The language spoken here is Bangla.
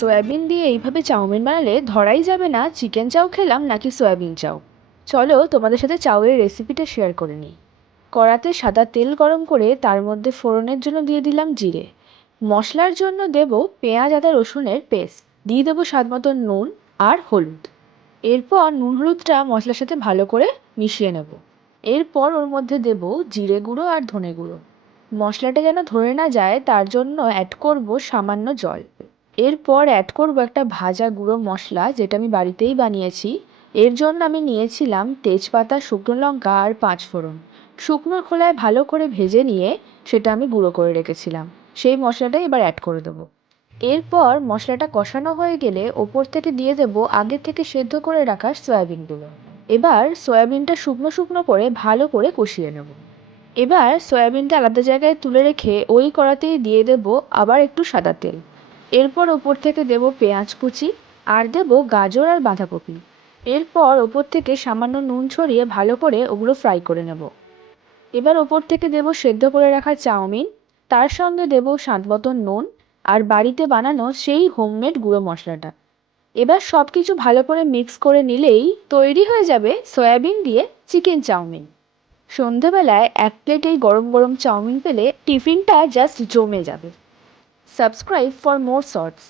সয়াবিন দিয়ে এইভাবে চাউমিন বানালে ধরাই যাবে না চিকেন চাউ খেলাম নাকি সয়াবিন চাউ। চলো তোমাদের সাথে চাউয়ের রেসিপিটা শেয়ার করে নিই। কড়াতে সাদা তেল গরম করে তার মধ্যে ফোড়নের জন্য দিয়ে দিলাম জিরে। মশলার জন্য দেব পেঁয়াজ আদা রসুনের পেস্ট, দিয়ে দেবো স্বাদ মতো নুন আর হলুদ। এরপর নুন হলুদটা মশলার সাথে ভালো করে মিশিয়ে নেব। এরপর ওর মধ্যে দেব জিরে গুঁড়ো আর ধনে গুঁড়ো। মশলাটা যেন ধরে না যায় তার জন্য অ্যাড করব সামান্য জল। এরপর অ্যাড করব একটা ভাজা গুঁড়ো মশলা, যেটা আমি বাড়িতেই বানিয়েছি। এর জন্য আমি নিয়েছিলাম তেজপাতা, শুকনো লঙ্কা আর পাঁচফোড়ন। শুকনো খোলায় ভালো করে ভেজে নিয়ে সেটা আমি গুঁড়ো করে রেখেছিলাম। সেই মশলাটাই এবার অ্যাড করে দেবো। এরপর মশলাটা কষানো হয়ে গেলে ওপর থেকে দিয়ে দেব আগে থেকে সেদ্ধ করে রাখা সয়াবিনগুলো। এবার সয়াবিনটা শুকনো শুকনো করে ভালো করে কষিয়ে নেব। এবার সয়াবিনটা আলাদা জায়গায় তুলে রেখে ওই কড়াতেই দিয়ে দেব আবার একটু সাদা তেল। এরপর ওপর থেকে দেব পেঁয়াজ কুচি আর দেব গাজর আর বাঁধাকপি। এরপর ওপর থেকে সামান্য নুন ছড়িয়ে ভালো করে ওগুলো ফ্রাই করে নেব। এবার ওপর থেকে দেব সেদ্ধ করে রাখা চাউমিন, তার সঙ্গে দেব স্বাদ মতো নুন আর বাড়িতে বানানো সেই হোমমেড গুঁড়ো মশলাটা। এবার সব কিছু ভালো করে মিক্স করে নিলেই তৈরি হয়ে যাবে সয়াবিন দিয়ে চিকেন চাউমিন। সন্ধেবেলায় এক প্লেট এই গরম গরম চাউমিন পেলে টিফিনটা জাস্ট জমে যাবে। Subscribe for more shorts.